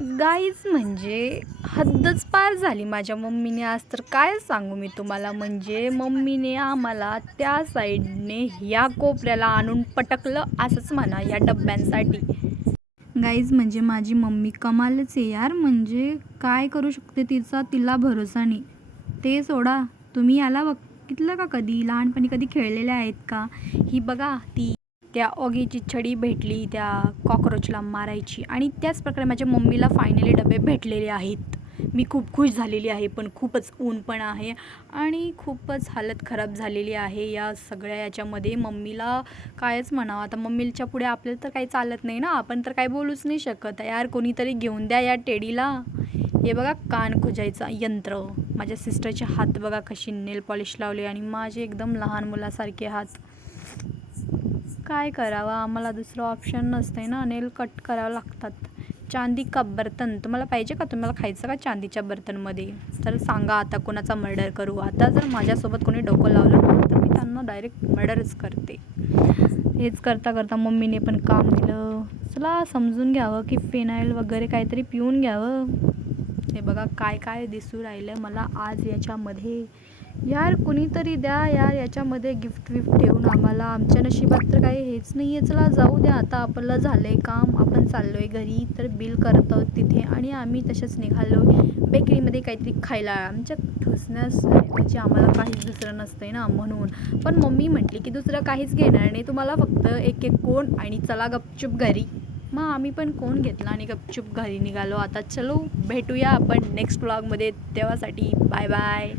Guys म्हणजे हद्दच पार झाली माझ्या मम्मीने आज. तर काय सांगू मी तुम्हाला, म्हणजे मम्मीने आम्हाला त्या साईडने ह्या कोपऱ्याला आणून पटकलं असंच म्हणा या डब्यांसाठी. गाईज म्हणजे माझी मम्मी कमालच आहे यार. म्हणजे काय करू शकते तिला भरोसा नाही. ते सोडा, तुम्ही याला बघितलं का कधी? लहानपणी कधी खेळलेले आहेत का? ही बघा, ती त्या ऑगीची छडी भेटली त्या कॉकरोचला मारायची, आणि त्याच प्रकारे माझ्या मम्मीला फायनली डबे भेटलेले आहेत. मी खूप खुश झालेली आहे, पण खूपच ऊन पण आहे आणि खूपच हालत खराब झालेली आहे या सगळ्या याच्यामध्ये. मम्मीला कायच म्हणावं आता, मम्मीच्या पुढे आपल्याला तर काही चालत नाही ना, आपण तर काही बोलूच नाही शकत यार. कोणीतरी घेऊन द्या या टेडीला. हे बघा, कान खोजायचं यंत्र. माझ्या सिस्टरचे हात बघा कशी नेल पॉलिश लावली, आणि माझे एकदम लहान मुलासारखे हात. काय करावं, आम्हाला दुसरं ऑप्शन नसते ना, नेल कट करावं लागतात. चांदी का बर्तन तुम्हाला पाहिजे का? तुम्हाला खायचं का चांदीच्या बर्तनमध्ये? तर सांगा आता कोणाचा मर्डर करू. आता जर माझ्यासोबत कोणी डोकं लावलं ना, तर मी त्यांना डायरेक्ट मर्डरच करते. हेच करता करता मम्मीने पण काम दिलं. चला समजून घ्यावं की फिनाईल वगैरे काहीतरी पिऊन घ्यावं. हे बघा काय काय दिसू राहिलं मला आज याच्यामध्ये. यार कुणीतरी द्या यार याच्यामध्ये गिफ्ट ठेवून आम्हाला. आमच्या नशिबात तर काही हेच नाही आहे. चला जाऊ द्या, आता आपलं झालं आहे काम, आपण चाललो आहे घरी. तर बिल करत आहोत तिथे, आणि आम्ही तसेच निघालो बेकरीमध्ये काहीतरी खायला. आमच्या ठुसण्यास म्हणजे आम्हाला काहीच दुसरं नसतं आहे ना, म्हणून. पण मम्मी म्हटली की दुसरं काहीच घेणार नाही तुम्हाला, फक्त एक एक कोण, आणि चला गपचूप घरी. मग आम्ही पण कोण घेतला आणि गपचूप घरी निघालो. आता चलो भेटूया आपण नेक्स्ट व्लॉगमध्ये. तेव्हासाठी बाय बाय.